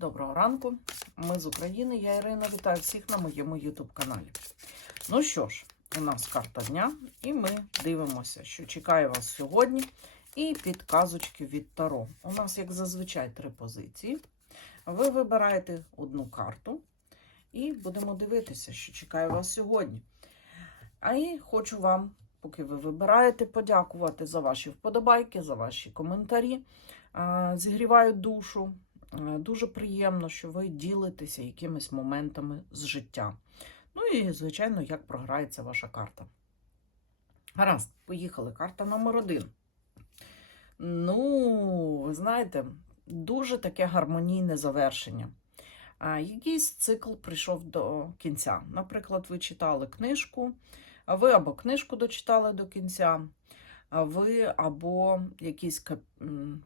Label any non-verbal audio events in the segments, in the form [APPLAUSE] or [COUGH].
Доброго ранку. Ми з України. Я Ірина. Вітаю всіх на моєму YouTube каналі. Ну що ж, у нас карта дня, і ми дивимося, що чекає вас сьогодні. І підказочки від Таро. У нас, як зазвичай, три позиції. Ви вибираєте одну карту, і будемо дивитися, що чекає вас сьогодні. А і хочу вам, поки ви вибираєте, подякувати за ваші вподобайки, за ваші коментарі. А, Зігрівають душу. Е, Дуже приємно, що ви ділитеся якимись моментами з життя. Ну і, звичайно, як програється ваша карта. Гаразд, поїхали. Карта номер один. Ну, ви знаєте, дуже таке гармонійне завершення. А, Якийсь цикл прийшов до кінця. Наприклад, ви читали книжку, а ви або книжку дочитали до кінця, ви або якийсь кап...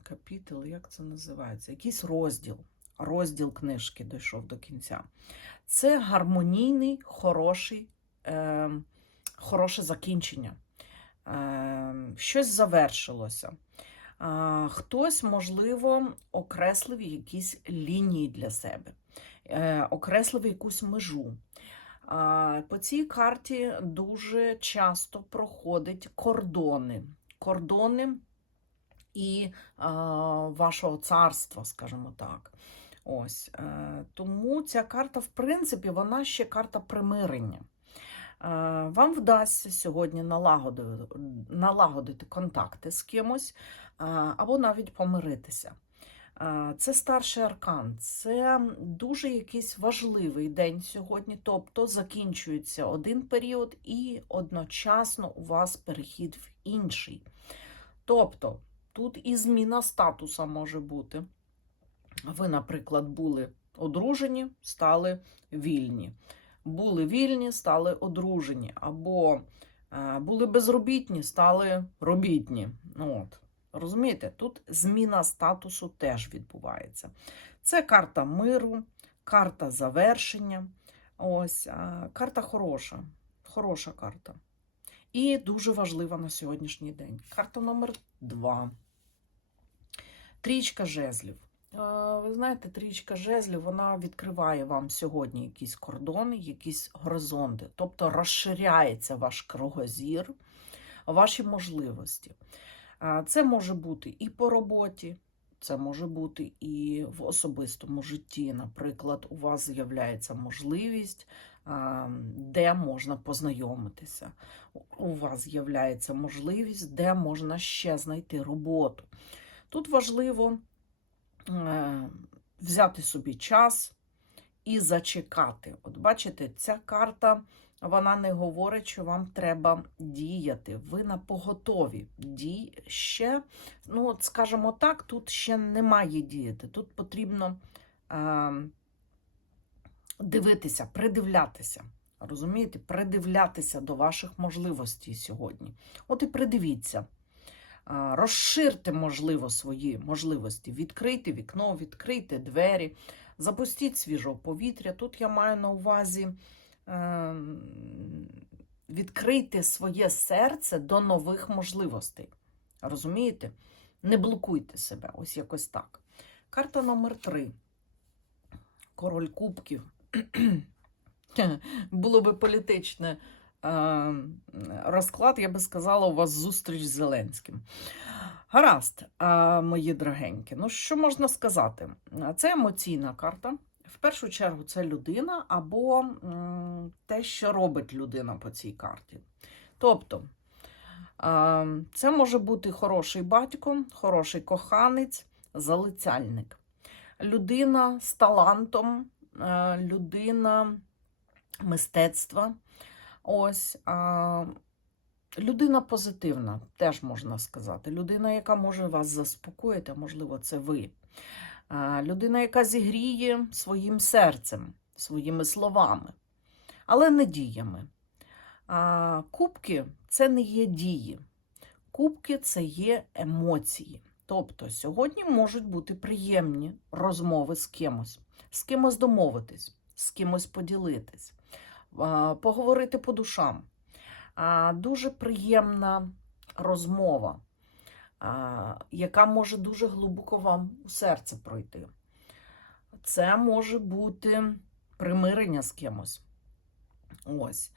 капітел, як це називається? Якийсь розділ. Розділ книжки дійшов до кінця. Це гармонійний, хороший, е, хороше закінчення. Е, щось завершилося. А, Хтось, можливо, окреслив якісь лінії для себе, е, окреслив якусь межу. По цій карті дуже часто проходять кордони. Кордони і вашого царства, скажімо так. Ось. Е, Тому ця карта, в принципі, вона ще карта примирення. Е, Вам вдасться сьогодні налагодити, налагодити контакти з кимось або навіть помиритися. А, Це старший аркан, це дуже якийсь важливий день сьогодні. Тобто закінчується один період і одночасно у вас перехід в інший. Тобто тут і зміна статуса може бути. Ви, наприклад, були одружені, стали вільні. Були вільні, стали одружені, або е, були безробітні, стали робітні. Ну, От. Розумієте, тут зміна статусу теж відбувається. Це карта миру, карта завершення. Ось, карта хороша, хороша карта. І дуже важлива на сьогоднішній день. Карта номер два. Трічка жезлів. Ви знаєте, трічка жезлів вона відкриває вам сьогодні якісь кордони, якісь горизонти. Тобто розширяється ваш кругозір, ваші можливості. Це може бути і по роботі, це може бути і в особистому житті. Наприклад, у вас з'являється можливість, де можна познайомитися. У вас з'являється можливість, де можна ще знайти роботу. Тут важливо е, взяти собі час і зачекати. От бачите, ця карта вона не говорить, що вам треба діяти. Ви на поготові. Дій ще, ну, от скажімо так, тут ще немає діяти. Тут потрібно е, дивитися, придивлятися. Розумієте, придивлятися до ваших можливостей сьогодні. От і придивіться. А, Розширте, можливо, свої можливості. Відкрийте вікно, відкрийте двері, запустіть свіжого повітря. Тут я маю на увазі е, відкрийте своє серце до нових можливостей. Розумієте? Не блокуйте себе, ось якось так. Карта номер три. Король кубків. [CLEARS THROAT] Було би політичне е, розклад, я би сказала, у вас зустріч з Зеленським. Гаразд, е, мої дорогенькі. Ну, що можна сказати? Це емоційна карта. Першу чергу, це людина або те, що робить людина по цій карті. Тобто, це може бути хороший батько, хороший коханець, залицяльник. Людина з талантом, е, людина мистецтва. Ось людина позитивна, теж можна сказати. Людина, яка може вас заспокоїти, можливо, це ви. Людина, яка зігріє своїм серцем, своїми словами, але не діями. Кубки це не є дії. Кубки це є емоції. Тобто сьогодні можуть бути приємні розмови з кимось, з кимось домовитись, з кимось поділитись поговорити по душам. Дуже приємна розмова, яка може дуже глибоко вам у серце пройти. Це може бути примирення з кимось. Ось.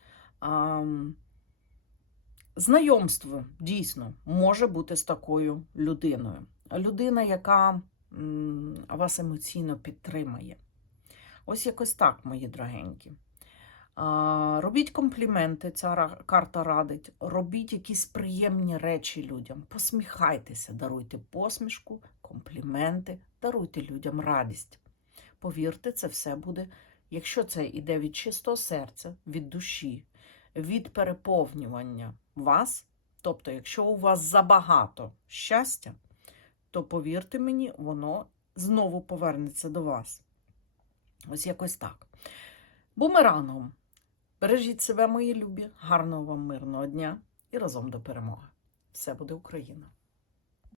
Знайомство дійсно може бути з такою людиною. Людина, яка вас емоційно підтримає. Ось якось так, мої дорогенькі. Робіть компліменти, ця карта радить. Робіть якісь приємні речі людям. Посміхайтеся, даруйте посмішку, компліменти, даруйте людям радість. Повірте, це все буде, якщо це йде від чистого серця, від душі, від переповнювання вас. Тобто, якщо у вас забагато щастя, то повірте мені, воно знову повернеться до вас. Ось якось так. Бумерангом. Бережіть себе, мої любі, гарного вам мирного дня і разом до перемоги. Все буде Україна!